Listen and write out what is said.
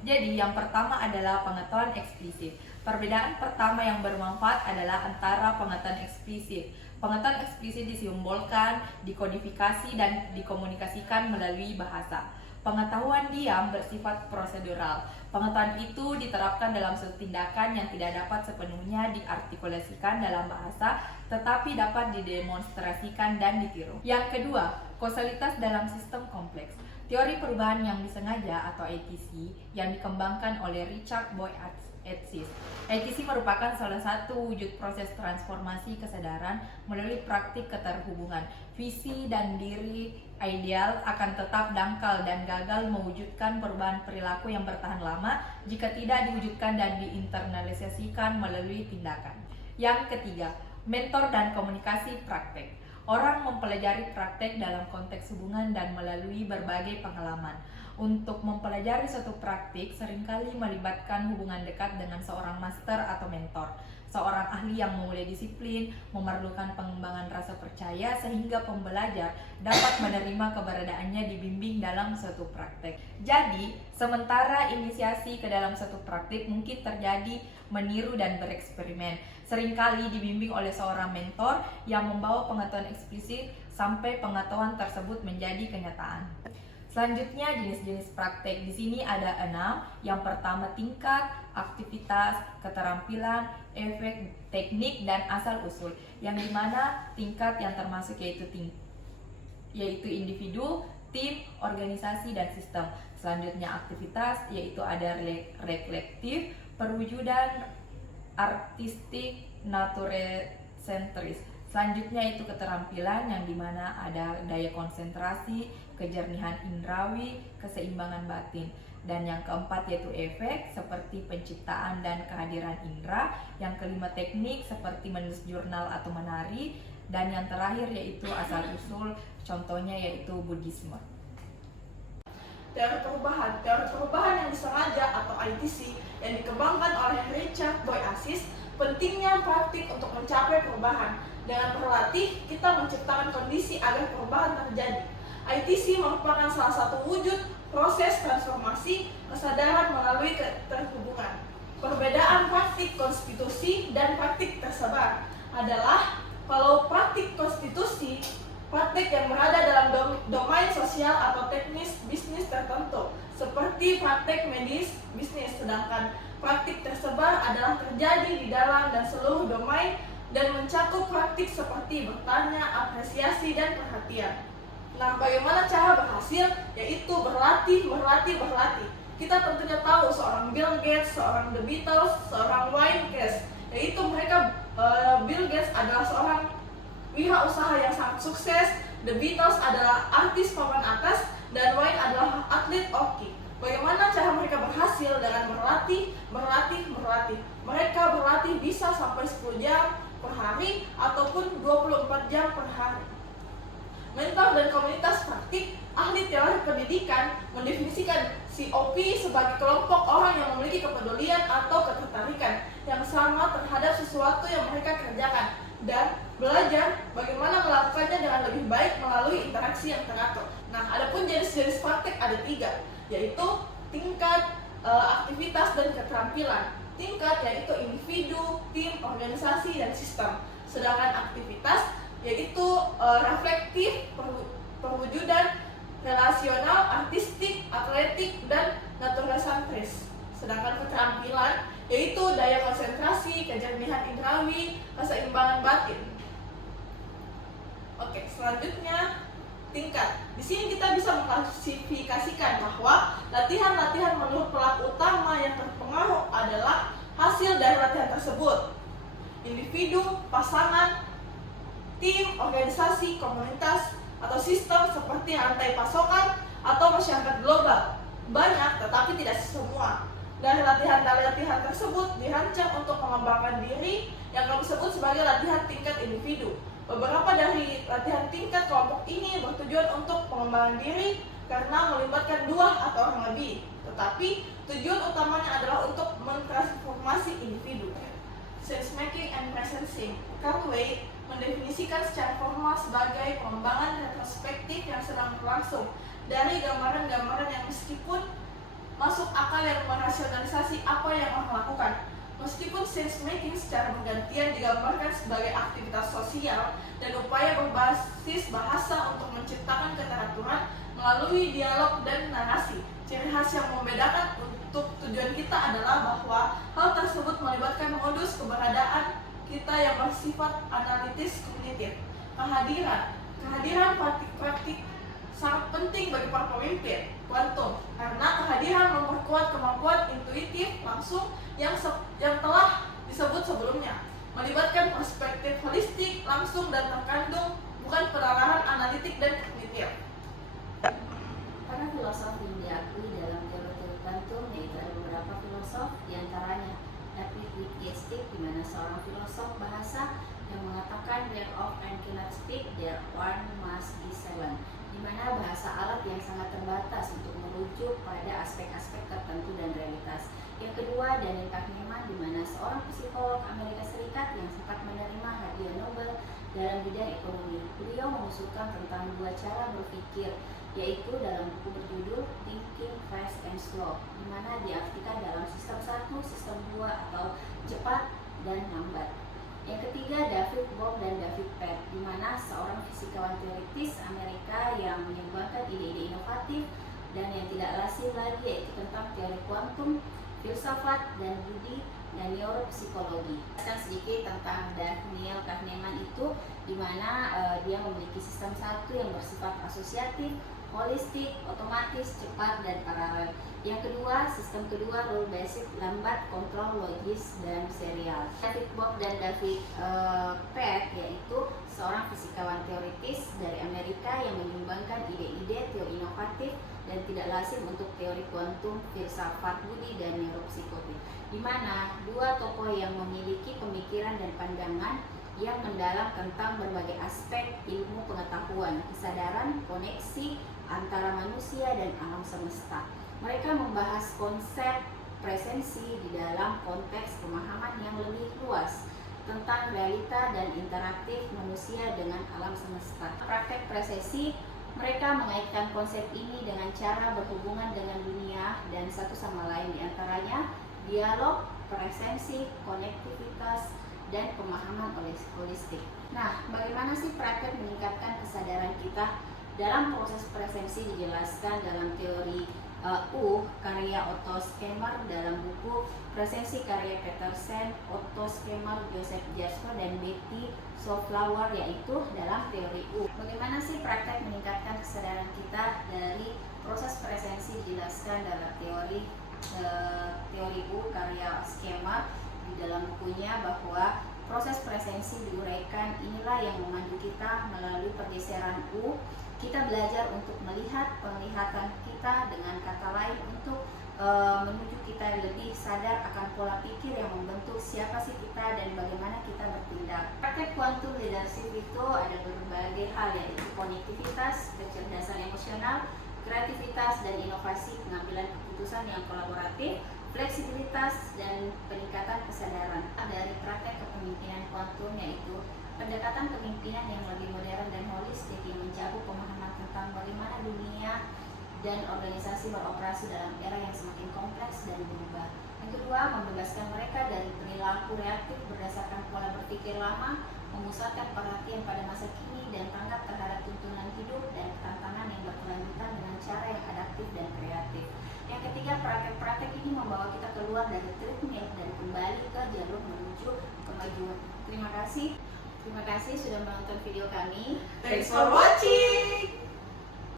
Jadi yang pertama adalah pengetahuan eksplisit. Perbedaan pertama yang bermanfaat adalah antara pengetahuan eksplisit. Pengetahuan eksplisit disimbolkan, dikodifikasi, dan dikomunikasikan melalui bahasa. Pengetahuan diam bersifat prosedural. Pengetahuan itu diterapkan dalam suatu tindakan yang tidak dapat sepenuhnya diartikulasikan dalam bahasa, tetapi dapat didemonstrasikan dan ditiru. Yang kedua, kausalitas dalam sistem kompleks. Teori perubahan yang disengaja atau ATC yang dikembangkan oleh Richard Boyd Atziz. ATC merupakan salah satu wujud proses transformasi kesadaran melalui praktik keterhubungan. Visi dan diri ideal akan tetap dangkal dan gagal mewujudkan perubahan perilaku yang bertahan lama jika tidak diwujudkan dan diinternalisasikan melalui tindakan. Yang ketiga, mentor dan komunikasi praktek. Orang mempelajari praktek dalam konteks hubungan dan melalui berbagai pengalaman. Untuk mempelajari suatu praktik seringkali melibatkan hubungan dekat dengan seorang master atau mentor. Seorang ahli yang memulai disiplin memerlukan pengembangan rasa percaya sehingga pembelajar dapat menerima keberadaannya dibimbing dalam suatu praktek. Jadi, sementara inisiasi ke dalam suatu praktik mungkin terjadi meniru dan bereksperimen, seringkali dibimbing oleh seorang mentor yang membawa pengetahuan eksplisit sampai pengetahuan tersebut menjadi kenyataan. Selanjutnya, jenis-jenis praktek. Di sini ada 6. Yang pertama, tingkat, aktivitas, keterampilan, efek, teknik, dan asal-usul. Yang dimana tingkat yang termasuk yaitu individu, tim, organisasi, dan sistem. Selanjutnya aktivitas, yaitu ada reflektif, perwujudan, artistik, naturesentris. Selanjutnya itu keterampilan yang dimana ada daya konsentrasi, kejernihan indrawi, keseimbangan batin. Dan yang keempat yaitu efek seperti penciptaan dan kehadiran indera. Yang kelima teknik seperti menulis jurnal atau menari. Dan yang terakhir yaitu asal-usul, contohnya yaitu Buddhisme. Teori perubahan yang disengaja atau ITC yang dikembangkan oleh Richard Boyd Atziz. Pentingnya praktik untuk mencapai perubahan. Dengan berlatih, kita menciptakan kondisi agar perubahan terjadi. ITC merupakan salah satu wujud proses transformasi kesadaran melalui keterhubungan. Perbedaan praktik konstitusi dan praktik tersebar adalah kalau praktik konstitusi, praktik yang berada dalam domain sosial atau teknis bisnis tertentu, seperti praktik medis bisnis, sedangkan praktik tersebar adalah terjadi di dalam dan seluruh domain dan mencakup praktik seperti bertanya, apresiasi, dan perhatian. Nah, bagaimana cara berhasil? Yaitu berlatih. Kita tentunya tahu seorang Bill Gates, seorang The Beatles, seorang Wayne Gates, yaitu mereka Bill Gates adalah seorang wirausaha yang sangat sukses, The Beatles adalah artis papan atas, dan Wayne adalah atlet hoki. Bagaimana cara mereka berhasil? Dengan berlatih. Mereka berlatih bisa sampai 10 jam per hari ataupun 24 jam per hari. Mentor dan komunitas praktik. Ahli teori pendidikan mendefinisikan COP sebagai kelompok orang yang memiliki kepedulian atau ketertarikan yang sama terhadap sesuatu yang mereka kerjakan dan belajar bagaimana melakukannya dengan lebih baik melalui interaksi yang teratur. Nah, adapun jenis-jenis praktik ada 3, yaitu tingkat, aktivitas, dan keterampilan. Tingkat yaitu individu, tim, organisasi, dan sistem. Sedangkan aktivitas yaitu reflektif, perwujudan, relasional, artistik, atletik, dan naturalisantris. Sedangkan keterampilan yaitu daya konsentrasi, kejernihan indrawi, keseimbangan batin. Oke, selanjutnya tingkat. Di sini kita bisa mengklasifikasikan bahwa latihan-latihan menurut pelaku utama yang terpengaruh adalah hasil dari latihan tersebut. Individu, pasangan, tim, organisasi, komunitas, atau sistem seperti rantai pasokan atau masyarakat global. Banyak, tetapi tidak semua. Dari latihan tersebut dirancang untuk mengembangkan diri yang kami sebut sebagai latihan tingkat individu. Beberapa dari latihan tingkat kelompok ini bertujuan untuk pengembangan diri karena melibatkan 2 atau orang lebih. Tetapi tujuan utamanya adalah untuk mentransformasi individu. Sense making and presencing. Cartwright mendefinisikan secara formal sebagai pengembangan retrospektif yang sedang berlangsung dari gambaran-gambaran yang meskipun masuk akal yang merasionalisasi apa yang orang lakukan. Meskipun sense making secara bergantian digambarkan sebagai aktivitas sosial dan upaya berbasis bahasa untuk menciptakan keteraturan melalui dialog dan narasi, ciri khas yang membedakan untuk tujuan kita adalah bahwa hal tersebut melibatkan modus keberadaan kita yang bersifat analitis kognitif. Kehadiran praktik-praktik sangat penting bagi para pemimpin kuantum karena kehadiran memperkuat kemampuan intuitif langsung yang telah disebut sebelumnya, melibatkan perspektif holistik langsung dan terkandung, bukan penarahan analitik dan kognitif. Para filosof yang diakui dalam teori kuantum yaitu ada beberapa filosof, diantaranya David Wittgenstein, di mana seorang filosof bahasa yang mengatakan there of and cannot speak, there one must be silent, di mana bahasa alat yang sangat terbatas untuk merujuk pada aspek-aspek tertentu dan realitas. Yang kedua, Daniel Kahneman, di mana seorang psikolog Amerika Serikat yang sempat menerima hadiah Nobel dalam bidang ekonomi. Beliau mengusulkan tentang dua cara berpikir, yaitu dalam buku berjudul Thinking Fast and Slow, di mana diartikan dalam sistem 1, sistem 2 atau cepat dan lambat. Yang ketiga, David Bohm dan David Pett, di mana seorang fisikawan teoritis Amerika yang menyumbangkan ide-ide inovatif dan yang tidak lazim lagi, yaitu tentang teori kuantum, filsafat dan budi dan neuropsikologi. Sekarang sedikit tentang Daniel Kahneman itu, di mana dia memiliki sistem 1 yang bersifat asosiatif, holistik, otomatis, cepat, dan paralel. Yang kedua, sistem kedua rule basic, lambat, kontrol, logis, dan serial. David Bohm dan David Pett yaitu seorang fisikawan teoritis dari Amerika yang menyumbangkan ide-ide teori inovatif dan tidak lazim untuk teori kuantum, filsafat budi, dan neuropsikologi, di mana dua tokoh yang memiliki pemikiran dan pandangan yang mendalam tentang berbagai aspek ilmu pengetahuan, kesadaran, koneksi antara manusia dan alam semesta. Mereka membahas konsep presensi di dalam konteks pemahaman yang lebih luas tentang realita dan interaktif manusia dengan alam semesta. Praktek presensi, mereka mengaitkan konsep ini dengan cara berhubungan dengan dunia dan satu sama lain, diantaranya dialog, presensi, konektivitas, dan pemahaman holistik. Nah, bagaimana sih praktek meningkatkan kesadaran kita? Dalam proses presensi dijelaskan dalam teori karya Otto Scharmer dalam buku Presensi karya Petersen, Otto Scharmer, Joseph Jasper, dan Betty Softflower, yaitu dalam teori U. Bagaimana sih praktek meningkatkan kesadaran kita? Dari proses presensi dijelaskan dalam teori U karya Scharmer di dalam bukunya bahwa proses presensi diuraikan inilah yang memandu kita melalui pergeseran U. Kita belajar untuk melihat penglihatan kita, dengan kata lain untuk menuju kita lebih sadar akan pola pikir yang membentuk siapa sih kita dan bagaimana kita bertindak. Praktek quantum leadership itu ada berbagai hal, yaitu konektivitas, kecerdasan emosional, kreativitas dan inovasi, pengambilan keputusan yang kolaboratif, fleksibilitas, dan peningkatan kesadaran. Dari praktek kepemimpinan kuantum yaitu pendekatan kepemimpinan yang lebih modern dan holistik yang mencakup pemahaman tentang bagaimana dunia dan organisasi beroperasi dalam era yang semakin kompleks dan berubah. Yang kedua, membebaskan mereka dari perilaku reaktif berdasarkan pola berpikir lama, memusatkan perhatian pada masa kini, dan tanggap terhadap tuntunan hidup dan tantangan yang berkelanjutan dengan cara yang adaptif dan kreatif. Yang ketiga, praktek-praktek ini membawa kita keluar dari treadmill dan kembali ke jalur menuju kemajuan. Terima kasih sudah menonton video kami. Thanks for watching!